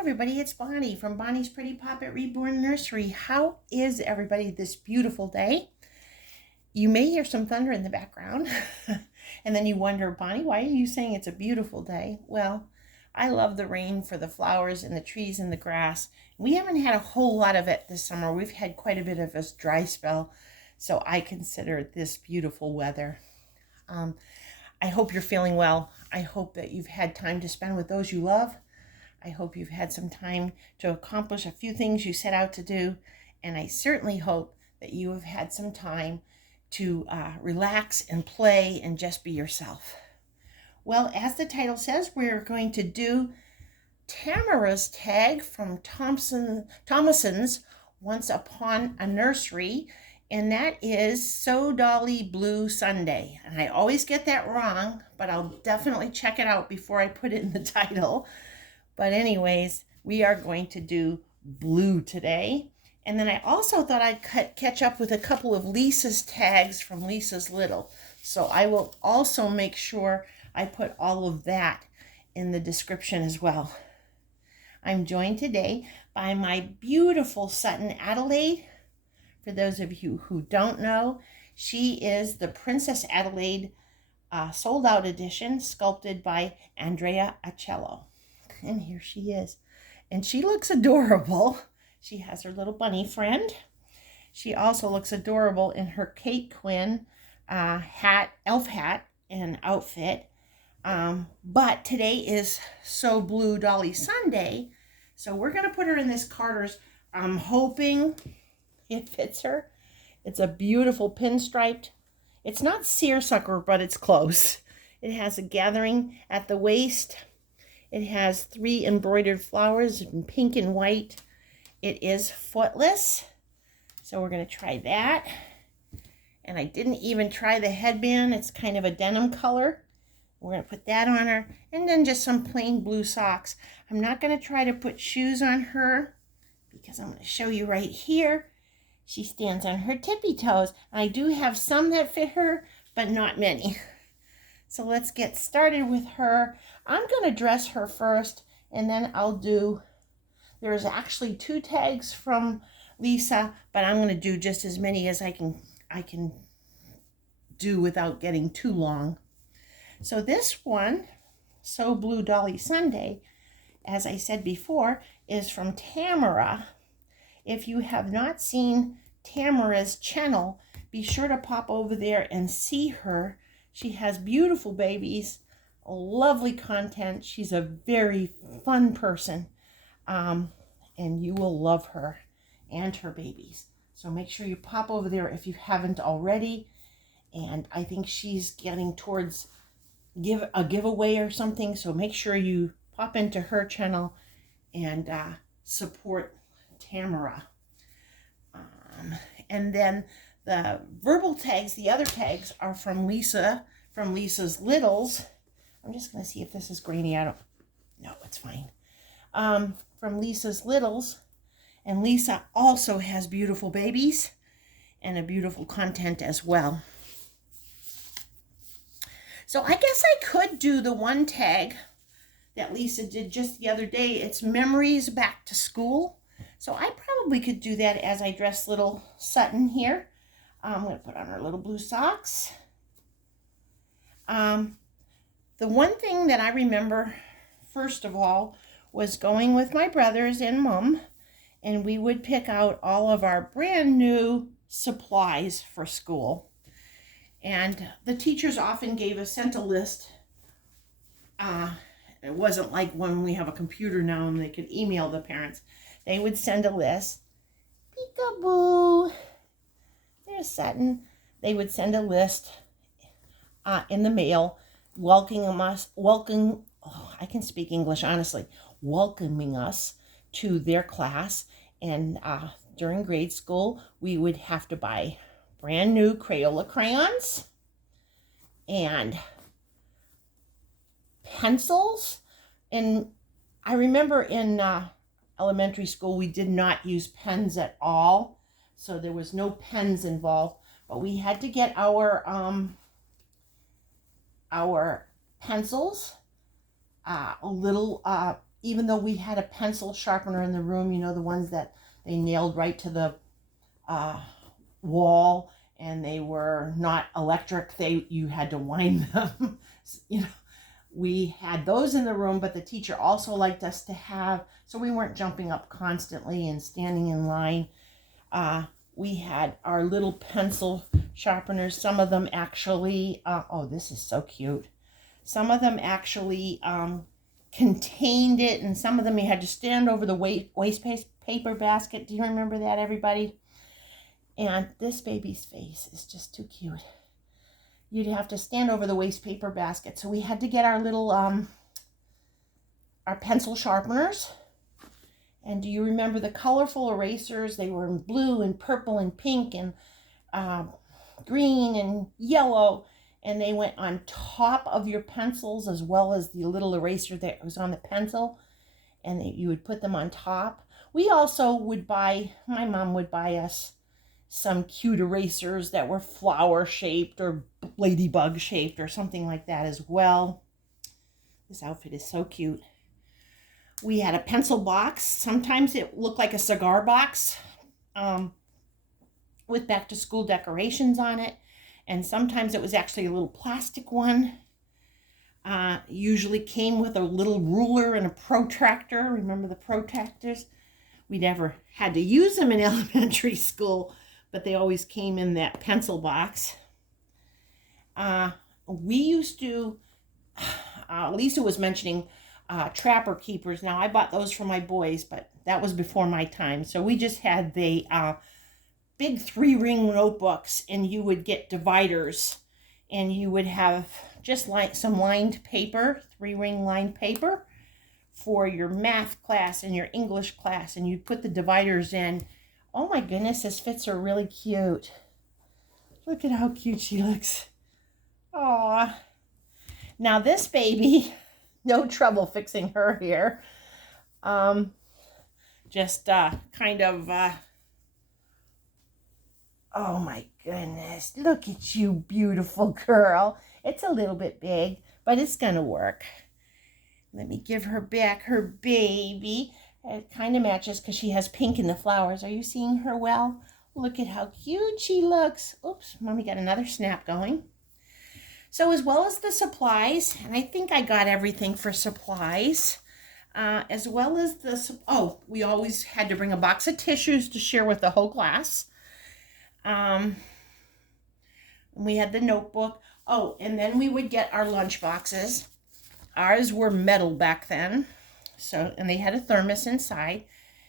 everybody, it's Bonnie from Bonnie's Pretty Poppet Reborn Nursery. How is everybody this beautiful day? You may hear some thunder in the background and then you wonder, Bonnie, why are you saying it's a beautiful day? Well, I love the rain for the flowers and the trees and the grass. We haven't had a whole lot of it this summer. We've had quite a bit of a dry spell, so I consider this beautiful weather. I hope you're feeling well. I hope that you've had time to spend with those you love. I hope you've had some time to accomplish a few things you set out to do. And I certainly hope that you have had some time to relax and play and just be yourself. Well, as the title says, we're going to do Tamara's tag from Thomason's Once Upon a Nursery. And that is So Dolly Blue Sunday. And I always get that wrong, but I'll definitely check it out before I put it in the title. But anyways, we are going to do blue today. And then I also thought I'd catch up with a couple of Lisa's tags from Lisa's Little. So I will also make sure I put all of that in the description as well. I'm joined today by my beautiful Sutton Adelaide. For those of you who don't know, she is the Princess Adelaide sold out edition sculpted by Andrea Acello. And here she is. And she looks adorable. She has her little bunny friend. She also looks adorable in her Kate Quinn elf hat and outfit. But today is So Blue Dolly Sunday. So we're going to put her in this Carter's. I'm hoping it fits her. It's a beautiful pinstriped. It's not seersucker, but it's close. It has a gathering at the waist. It has 3 embroidered flowers in pink and white. It is footless. So we're going to try that. And I didn't even try the headband. It's kind of a denim color. We're going to put that on her. And then just some plain blue socks. I'm not going to try to put shoes on her because I'm going to show you right here. She stands on her tippy toes. I do have some that fit her, but not many. So let's get started with her. I'm going to dress her first, and then there's actually 2 tags from Lisa, but I'm going to do just as many as I can do without getting too long. So this one, So Blue Dolly Sunday, as I said before, is from Tamara. If you have not seen Tamara's channel, be sure to pop over there and see her. She has beautiful babies, lovely content. She's a very fun person, and you will love her and her babies. So make sure you pop over there if you haven't already. And I think she's getting towards a giveaway or something. So make sure you pop into her channel and support Tamara. And then the verbal tags, the other tags, are from Lisa's Littles. I'm just going to see if this is grainy. No, it's fine. From Lisa's Littles. And Lisa also has beautiful babies and a beautiful content as well. So I guess I could do the one tag that Lisa did just the other day. It's Memories Back to School. So I probably could do that as I dress little Sutton here. I'm going to put on her little blue socks. The one thing that I remember, first of all, was going with my brothers and Mom, and we would pick out all of our brand new supplies for school. And the teachers often sent a list. It wasn't like when we have a computer now and they could email the parents. They would send a list. Peekaboo. There's Sutton. They would send a list in the mail welcoming us, I can speak English, honestly, welcoming us to their class. And during grade school, we would have to buy brand new Crayola crayons and pencils. And I remember in elementary school, we did not use pens at all. So there was no pens involved, but we had to get our pencils, a little even though we had a pencil sharpener in the room, the ones that they nailed right to the wall, and they were not electric, you had to wind them. We had those in the room, but the teacher also liked us to have, so we weren't jumping up constantly and standing in line. We had our little pencil sharpeners. Some of them actually, oh, this is so cute. Some of them actually contained it, and some of them you had to stand over the waste paper basket. Do you remember that, everybody? And this baby's face is just too cute. You'd have to stand over the waste paper basket. So we had to get our little, our pencil sharpeners. And do you remember the colorful erasers? They were in blue and purple and pink and green and yellow. And they went on top of your pencils as well as the little eraser that was on the pencil. And you would put them on top. We also would my mom would buy us some cute erasers that were flower shaped or ladybug shaped or something like that as well. This outfit is so cute. We had a pencil box. Sometimes it looked like a cigar box with back to school decorations on it. And sometimes it was actually a little plastic one. Usually came with a little ruler and a protractor. Remember the protractors? We never had to use them in elementary school, but they always came in that pencil box. We used to, Lisa was mentioning Trapper Keepers. Now, I bought those for my boys, but that was before my time. So we just had the big 3-ring notebooks, and you would get dividers, and you would have just like some lined paper, 3-ring lined paper for your math class and your English class, and you'd put the dividers in. Oh my goodness, this fits her really cute. Look at how cute she looks. Aww. Now this baby, no trouble fixing her hair. Just kind of, oh my goodness. Look at you, beautiful girl. It's a little bit big, but it's gonna work. Let me give her back her baby. It kind of matches because she has pink in the flowers. Are you seeing her well? Look at how cute she looks. Oops, Mommy got another snap going. So as well as the supplies, and I think I got everything for supplies, as well as we always had to bring a box of tissues to share with the whole class. We had the notebook. Oh, and then we would get our lunch boxes. Ours were metal back then. So, and they had a thermos inside,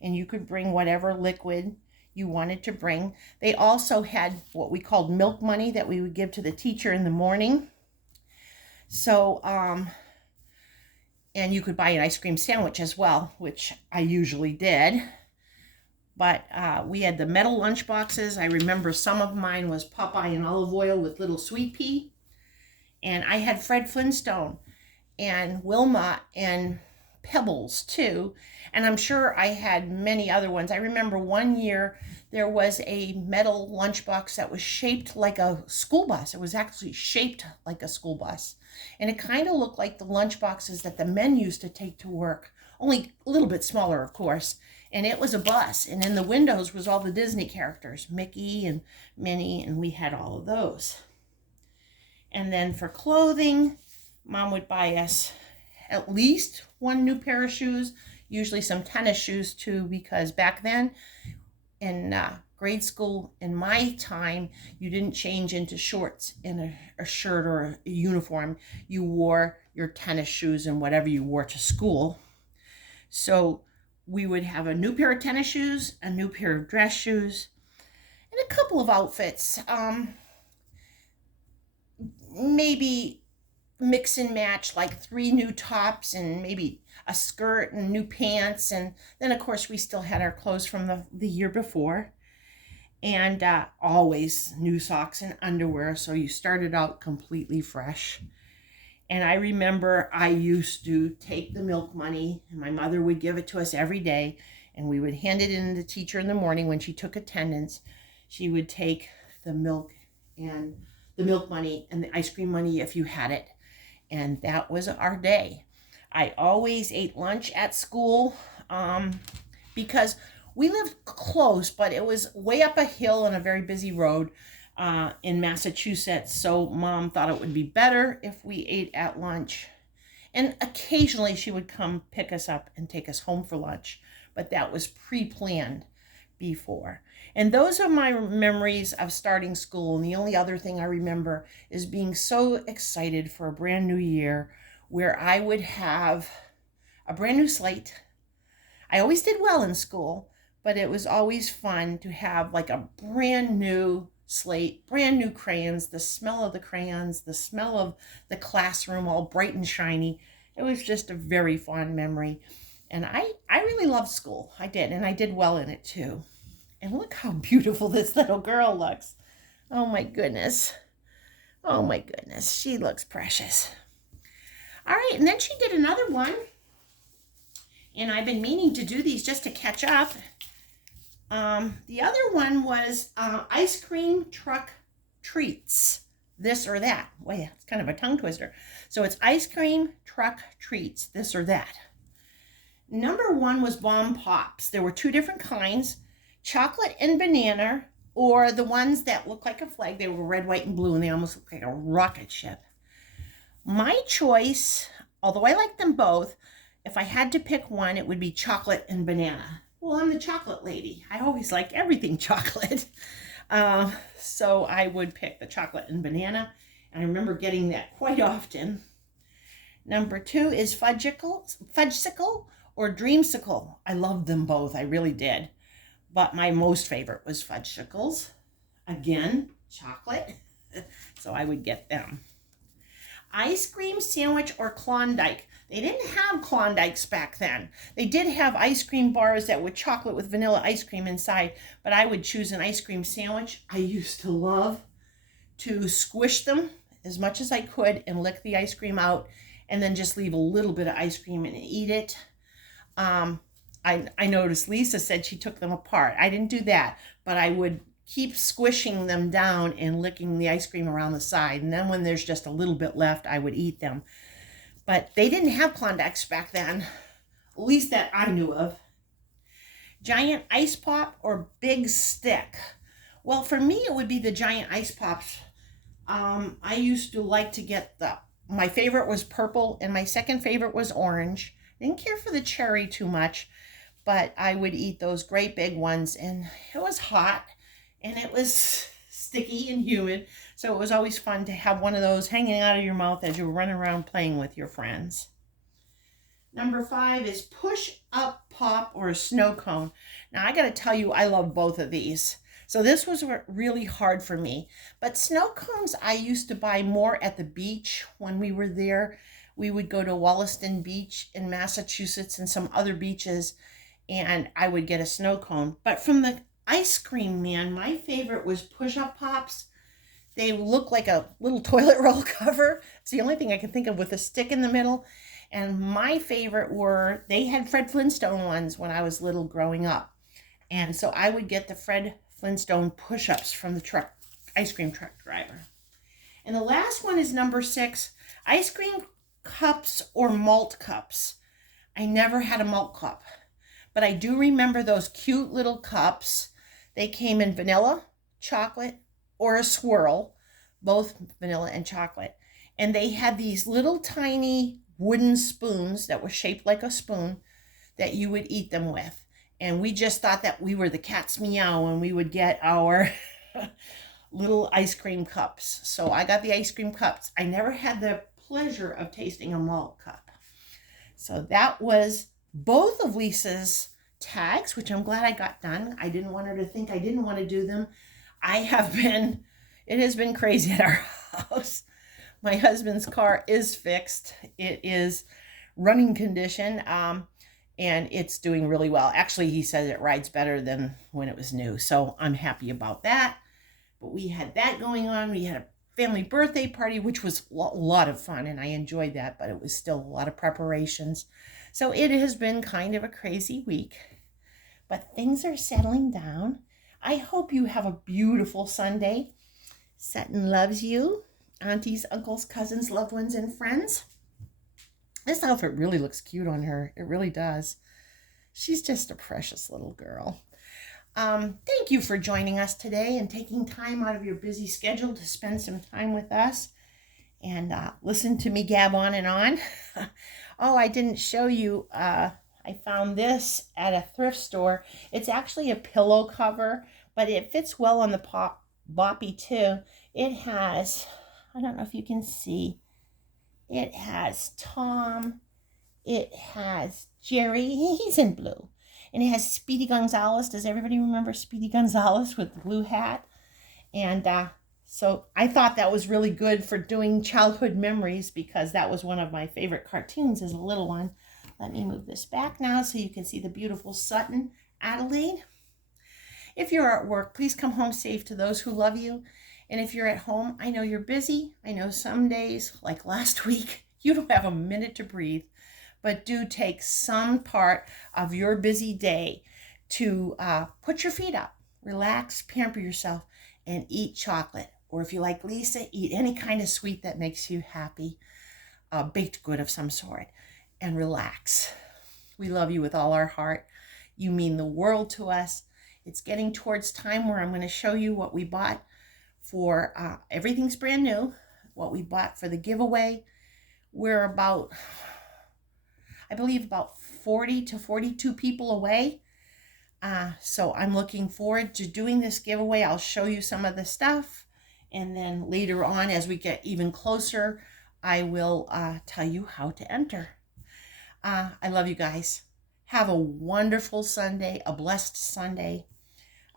and you could bring whatever liquid you wanted to bring. They also had what we called milk money that we would give to the teacher in the morning. So, and you could buy an ice cream sandwich as well, which I usually did. But we had the metal lunch boxes. I remember some of mine was Popeye and olive oil with little sweet pea. And I had Fred Flintstone and Wilma and Pebbles too, and I'm sure I had many other ones. I remember one year there was a metal lunchbox that was shaped like a school bus. It was actually shaped like a school bus, and it kind of looked like the lunchboxes that the men used to take to work, only a little bit smaller, of course. And it was a bus, and in the windows was all the Disney characters, Mickey and Minnie, and we had all of those. And then for clothing, Mom would buy us at least one new pair of shoes, usually some tennis shoes too, because back then in grade school, in my time, you didn't change into shorts in a shirt or a uniform. You wore your tennis shoes and whatever you wore to school. So we would have a new pair of tennis shoes, a new pair of dress shoes, and a couple of outfits. Maybe mix and match, like 3 new tops and maybe a skirt and new pants. And then of course we still had our clothes from the year before, and always new socks and underwear, so you started out completely fresh. And I remember I used to take the milk money, and my mother would give it to us every day, and we would hand it in to the teacher in the morning when she took attendance. She would take the milk money and the ice cream money if you had it. And that was our day. I always ate lunch at school because we lived close, but it was way up a hill on a very busy road in Massachusetts. So Mom thought it would be better if we ate at lunch. And occasionally she would come pick us up and take us home for lunch, but that was pre-planned before. And those are my memories of starting school. And the only other thing I remember is being so excited for a brand new year where I would have a brand new slate. I always did well in school, but it was always fun to have like a brand new slate, brand new crayons, the smell of the crayons, the smell of the classroom all bright and shiny. It was just a very fond memory. And I really loved school. I did, and I did well in it too. And look how beautiful this little girl looks. Oh my goodness. Oh my goodness. She looks precious. All right, and then she did another one. And I've been meaning to do these just to catch up. The other one was ice cream truck treats, this or that. Wait, it's kind of a tongue twister. So it's ice cream truck treats, this or that. Number one was Bomb Pops. There were two different kinds, chocolate and banana, or the ones that look like a flag. They were red, white, and blue, and they almost look like a rocket ship. My choice, although I like them both, if I had to pick one, it would be chocolate and banana. Well, I'm the chocolate lady. I always like everything chocolate. So I would pick the chocolate and banana. And I remember getting that quite often. Number two is fudgesicle or dreamsicle. I loved them both. I really did. But my most favorite was fudgesicles. Again, chocolate. So I would get them. Ice cream sandwich or Klondike. They didn't have Klondikes back then. They did have ice cream bars that were chocolate with vanilla ice cream inside, but I would choose an ice cream sandwich. I used to love to squish them as much as I could and lick the ice cream out and then just leave a little bit of ice cream and eat it. I noticed Lisa said she took them apart. I didn't do that, but I would keep squishing them down and licking the ice cream around the side. And then when there's just a little bit left, I would eat them. But they didn't have Klondikes back then, at least that I knew of. Giant ice pop or big stick? Well, for me, it would be the giant ice pops. I used to like to get my favorite was purple and my second favorite was orange. I didn't care for the cherry too much, but I would eat those great big ones, and it was hot and it was sticky and humid. So it was always fun to have one of those hanging out of your mouth as you were running around playing with your friends. Number 5 is push-up pop or a snow cone. Now I got to tell you, I love both of these. So this was really hard for me. But snow cones I used to buy more at the beach when we were there. We would go to Wollaston Beach in Massachusetts and some other beaches, and I would get a snow cone. But from the ice cream man, my favorite was push-up pops. They look like a little toilet roll cover. It's the only thing I can think of with a stick in the middle. And my favorite were, they had Fred Flintstone ones when I was little growing up. And so I would get the Fred Flintstone push-ups from the ice cream truck driver. And the last one is number 6, ice cream cups or malt cups. I never had a malt cup, but I do remember those cute little cups. They came in vanilla, chocolate, or a swirl, both vanilla and chocolate. And they had these little tiny wooden spoons that were shaped like a spoon that you would eat them with. And we just thought that we were the cat's meow when we would get our little ice cream cups. So I got the ice cream cups. I never had the pleasure of tasting a malt cup. So that was both of Lisa's tags, which I'm glad I got done. I didn't want her to think I didn't want to do them. It has been crazy at our house. My husband's car is fixed. It is running condition, and it's doing really well. Actually, he says it rides better than when it was new, so I'm happy about that. But we had that going on. We had a family birthday party, which was a lot of fun, and I enjoyed that, but it was still a lot of preparations. So it has been kind of a crazy week, but things are settling down. I hope you have a beautiful Sunday. Sutton loves you. Aunties, uncles, cousins, loved ones, and friends. This outfit really looks cute on her. It really does. She's just a precious little girl. Thank you for joining us today and taking time out of your busy schedule to spend some time with us and listen to me gab on and on. Oh, I didn't show you. I found this at a thrift store. It's actually a pillow cover, but it fits well on the boppy too. It has, I don't know if you can see, it has Tom, it has Jerry, he's in blue, and it has Speedy Gonzalez. Does everybody remember Speedy Gonzalez with the blue hat? And so I thought that was really good for doing childhood memories because that was one of my favorite cartoons as a little one. Let me move this back now so you can see the beautiful Sutton, Adelaide. If you're at work, please come home safe to those who love you. And if you're at home, I know you're busy. I know some days, like last week, you don't have a minute to breathe. But do take some part of your busy day to put your feet up, relax, pamper yourself, and eat chocolate. Or if you like Lisa, eat any kind of sweet that makes you happy, baked good of some sort, and relax. We love you with all our heart. You mean the world to us. It's getting towards time where I'm going to show you what we bought for everything's brand new, what we bought for the giveaway. We're about, I believe, about 40 to 42 people away. So I'm looking forward to doing this giveaway. I'll show you some of the stuff. And then later on, as we get even closer, I will tell you how to enter. I love you guys. Have a wonderful Sunday, a blessed Sunday.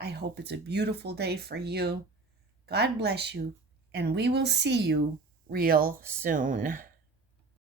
I hope it's a beautiful day for you. God bless you, and we will see you real soon.